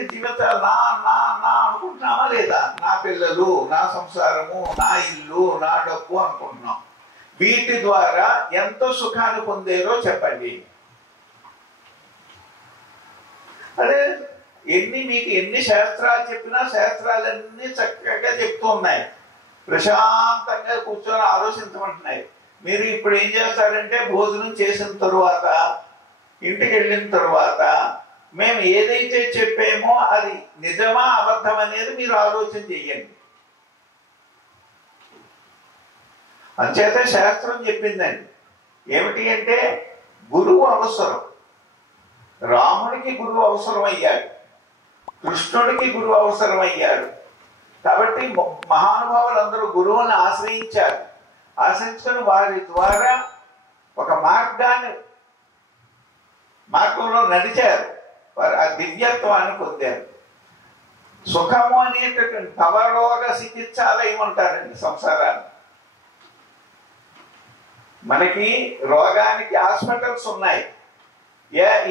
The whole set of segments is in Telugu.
లేకపోతే జీవితాలు నా నా నా అనుకుంటున్నామా లేదా? నా పిల్లలు, నా సంసారము, నా ఇల్లు, నా డబ్బు అనుకుంటున్నాం. వీటి ద్వారా ఎంతో సుఖాన్ని పొందేరో చెప్పండి. అదే మీకు ఎన్ని శాస్త్రాలు చెప్పినా శాస్త్రాలన్నీ చక్కగా చెప్తూ ఉన్నాయి, ప్రశాంతంగా కూర్చొని ఆలోచించమంటున్నాయి. మీరు ఇప్పుడు ఏం చేస్తారంటే భోజనం చేసిన తరువాత, ఇంటికి వెళ్ళిన తరువాత మేము ఏదైతే చెప్పామో అది నిజమా అబద్ధం అనేది మీరు ఆలోచన చెయ్యండి. అంచేత శాస్త్రం చెప్పిందండి ఏమిటి అంటే గురువు అవసరం. రాముడికి గురువు అవసరం అయ్యాడు, కృష్ణుడికి గురువు అవసరం అయ్యాడు. కాబట్టి మహానుభావులందరూ గురువుని ఆశ్రయించారు. ఆశ్రయించుకొని వారి ద్వారా ఒక మార్గంలో నడిచారు. వారు ఆ దివ్యత్వాన్ని పొందారు. సుఖము అనేటటువంటి భవరోగ చికిత్సాలయం అంటారండి సంసారాన్ని. మనకి రోగానికి హాస్పిటల్స్ ఉన్నాయి.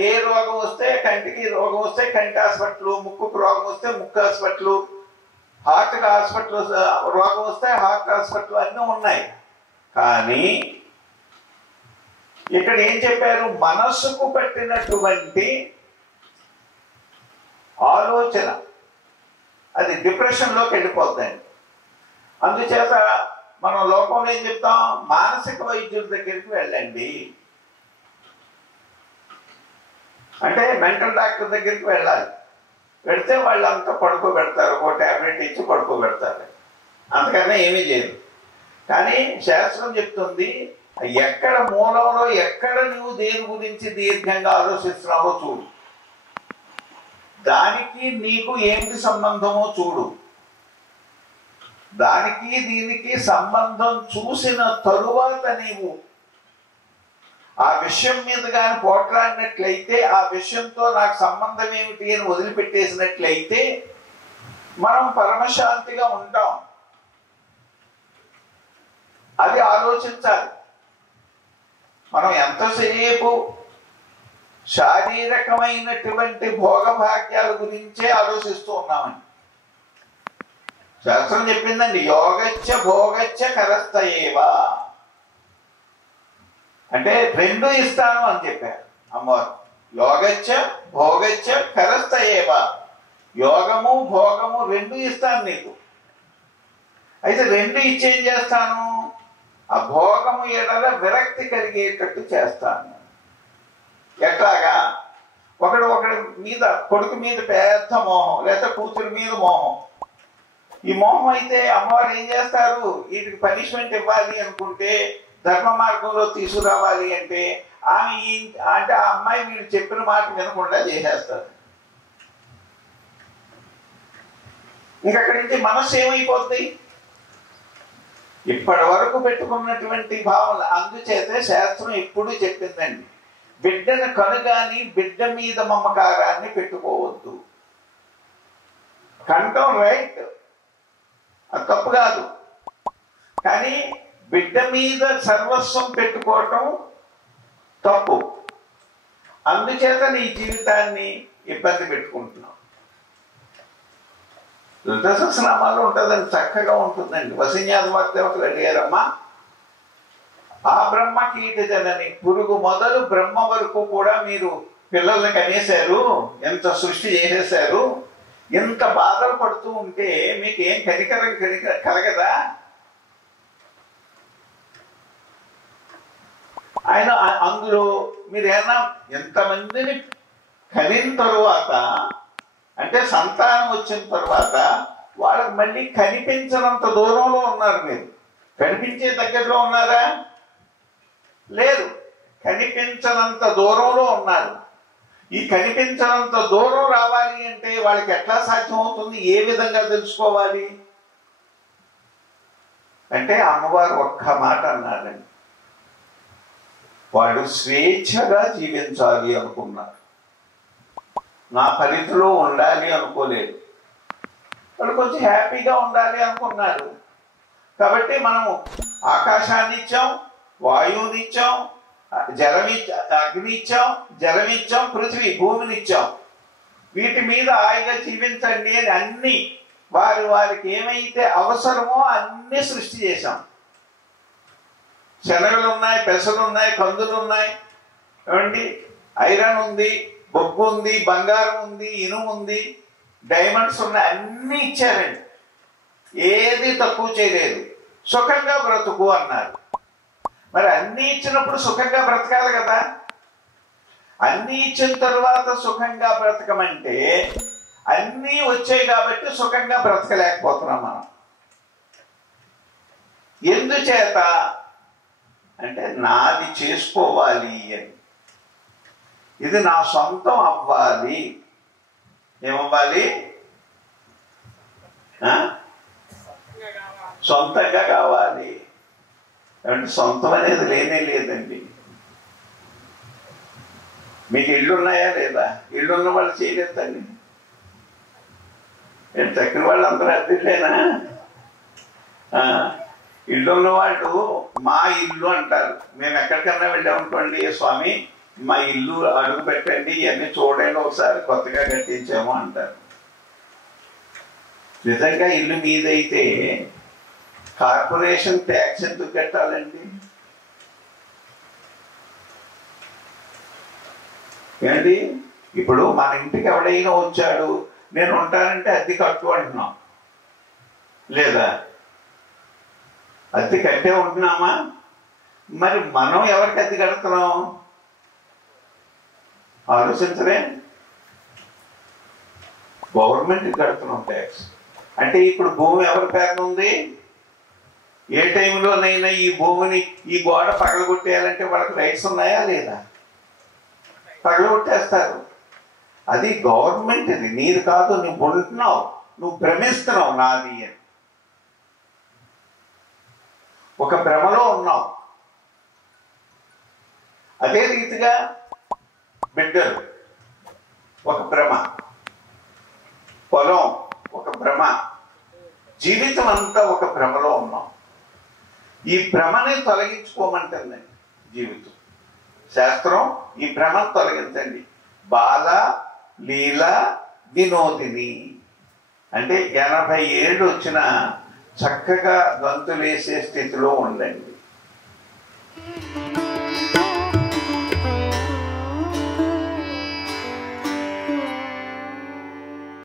ఏ రోగం వస్తే, కంటికి రోగం వస్తే కంటి హాస్పిటల్, ముక్కుకు రోగం వస్తే ముక్కు హాస్పిటల్, హార్ట్కి హాస్పిటల్, రోగం వస్తే హార్ట్ హాస్పిటల్ అన్నీ ఉన్నాయి. కానీ ఇక్కడ ఏం చెప్పారు? మనస్సుకు పట్టినటువంటి ఆలోచన అది డిప్రెషన్లోకి వెళ్ళిపోద్దండి. అందుచేత మనం లోకంలో ఏం చెప్తాం? మానసిక వైద్యుల దగ్గరికి వెళ్ళండి అంటే మెంటల్ డాక్టర్ దగ్గరికి వెళ్ళాలి. వెళితే వాళ్ళు అంతా పడుకోబెడతారు, ఒక ట్యాబ్లెట్ ఇచ్చి పడుకోబెడతారు, అంతకన్నా ఏమీ చేయదు. కానీ శాస్త్రం చెప్తుంది ఎక్కడ మూలంలో ఎక్కడ నువ్వు దేని గురించి దీర్ఘంగా ఆలోచిస్తున్నావో చూడు, దానికి నీకు ఏంటి సంబంధమో చూడు. దానికి దీనికి సంబంధం చూసిన తరువాత నీవు ఆ విషయం మీద కానీ పోట్లాడినట్లయితే, ఆ విషయంతో నాకు సంబంధం ఏమిటి అని వదిలిపెట్టేసినట్లయితే మనం పరమశాంతిగా ఉంటాం. అది ఆలోచించాలి. మనం ఎంతసేపు శారీరకమైనటువంటి భోగభాగ్యాల గురించే ఆలోచిస్తూ ఉన్నామని శాస్త్రం చెప్పిందండి. యోగచ్చ భోగచ్చ కరస్తయేవా అంటే రెండు ఇస్తాను అని చెప్పారు అమ్మవారు. యోగచ్చ భోగచ్చ కరస్తయేవా, యోగము భోగము రెండు ఇస్తాను నీకు. అయితే రెండు ఇచ్చేం చేస్తాను? ఆ భోగము ఎడల విరక్తి కలిగేటట్టు చేస్తాను. ఎట్లాగా? ఒకడి మీద, కొడుకు మీద పెద్ద మోహం, లేదా కూతురు మీద మోహం. ఈ మోహం అయితే అమ్మవారు ఏం చేస్తారు? వీటికి పనిష్మెంట్ ఇవ్వాలి అనుకుంటే, ధర్మ మార్గంలో తీసుకురావాలి అంటే ఆమె అంటే ఆ అమ్మాయి వీళ్ళు చెప్పిన మాట వినకుండా చేసేస్తారు. ఇంకక్కడి నుంచి మనస్సు ఏమైపోతుంది? ఇప్పటి వరకు పెట్టుకున్నటువంటి భావన. అందుచేతే శాస్త్రం ఎప్పుడూ చెప్పిందండి, బిడ్డను కనుగాని బిడ్డ మీద మమకారాన్ని పెట్టుకోవద్దు. కంటం రైట్, అది తప్పు కాదు. కానీ బిడ్డ మీద సర్వస్వం పెట్టుకోవటం తప్పు. అందుచేత నీ జీవితాన్ని ఇబ్బంది పెట్టుకుంటున్నావు. లలిత సహస్రనామాలు ఉంటుందండి, చక్కగా ఉంటుందండి. వసిన్యాసవర్దేవతలు అడిగారమ్మా, ఆ బ్రహ్మ కీట జనని, పురుగు మొదలు బ్రహ్మ వరకు కూడా మీరు పిల్లల్ని కనేశారు, ఎంత సృష్టి చేసేశారు, ఎంత బాధలు పడుతూ ఉంటే మీకు ఏం కనికరం కలగదా? ఆయన అందులో మీరేమన్నా ఎంతమందిని కనిన తరువాత, అంటే సంతానం వచ్చిన తర్వాత వాళ్ళకి మళ్ళీ కనిపించనంత దూరంలో ఉన్నారు. మీరు కనిపించే దగ్గరలో ఉన్నారా? లేదు, కనిపించనంత దూరంలో ఉన్నారు. ఈ కనిపించనంత దూరం రావాలి అంటే వాళ్ళకి ఎట్లా సాధ్యం అవుతుంది? ఏ విధంగా తెలుసుకోవాలి అంటే అమ్మవారు ఒక్క మాట అన్నారండి, వాడు స్వేచ్ఛగా జీవించాలి అనుకున్నారు, నా పరిధిలో ఉండాలి అనుకోలేదు. వాడు కొంచెం హ్యాపీగా ఉండాలి అనుకున్నారు. కాబట్టి మనము ఆకాశాన్ని ఇచ్చాం, వాయువుని ఇచ్చాం, అగ్ని ఇచ్చాం, జలం ఇచ్చాం, పృథ్వీ భూమిని ఇచ్చాం. వీటి మీద హాయిగా జీవించండి అని అన్ని వారికి ఏమైతే అవసరమో అన్ని సృష్టి చేశాం. శనగలు ఉన్నాయి, పెసలు ఉన్నాయి, కందులు ఉన్నాయి, ఏమండి, ఐరన్ ఉంది, బొగ్గు ఉంది, బంగారం ఉంది, ఇనుము ఉంది, డైమండ్స్ ఉన్నాయి, అన్నీ ఇచ్చారండి. ఏది తక్కువ చేయలేదు. సుఖంగా బ్రతుకు అన్నారు. మరి అన్నీ ఇచ్చినప్పుడు సుఖంగా బ్రతకాలి కదా. అన్నీ ఇచ్చిన తర్వాత సుఖంగా బ్రతకమంటే అన్నీ వచ్చాయి కాబట్టి సుఖంగా బ్రతకలేకపోతున్నాం మనం. ఎందుచేత అంటే నాది చేసుకోవాలి అని, ఇది నా సొంతం అవ్వాలి. ఏమవ్వాలి? సొంతంగా కావాలి. అంటే సొంతం అనేది లేనే లేదండి. మీకు ఇళ్ళు ఉన్నాయా లేదా? ఇళ్ళు ఉన్న వాళ్ళు చేయలేదండి. తక్కిన వాళ్ళు అందరూ అద్దెలేనా? ఇళ్ళు ఉన్న వాళ్ళు మా ఇల్లు అంటారు. మేము ఎక్కడికన్నా వెళ్ళామనుకోండి, స్వామి మా ఇల్లు అడుగు పెట్టండి, ఇవన్నీ చూడండి ఒకసారి, కొత్తగా కట్టించాము అంటారు. నిజంగా ఇల్లు మీదైతే కార్పొరేషన్ ట్యాక్స్ ఎందుకు కట్టాలండి? ఏంటి, ఇప్పుడు మన ఇంటికి ఎవడైనా వచ్చాడు, నేను ఉంటానంటే అద్దె కట్టు అంటున్నాం లేదా? అద్దె కట్టే ఉంటున్నామా? మరి మనం ఎవరికి అద్దె కడుతున్నాం ఆలోచించరే? గవర్నమెంట్కి కడుతున్నాం ట్యాక్స్. అంటే ఇప్పుడు భూమి ఎవరి పేరున ఉంది? ఏ టైంలోనైనా ఈ భూమిని, ఈ గోడ పగలగొట్టేయాలంటే వాళ్ళకి రైట్స్ ఉన్నాయా లేదా? పగలగొట్టేస్తారు. అది గవర్నమెంట్, ఇది నీది కాదు. నువ్వు ఉంటున్నావు, నువ్వు భ్రమిస్తున్నావు నాది అని. ఒక భ్రమలో ఉన్నావు. అదే రీతిగా బిడ్డలు ఒక భ్రమ, పొలం ఒక భ్రమ, జీవితం అంతా ఒక భ్రమలో ఉన్నాం. ఈ భ్రమని తొలగించుకోమంటుందండి జీవితం శాస్త్రం. ఈ భ్రమను తొలగించండి. బాల లీల వినోదిని అంటే 80 ఏళ్ళు వచ్చినా చక్కగా గంతులేసే స్థితిలో ఉండండి.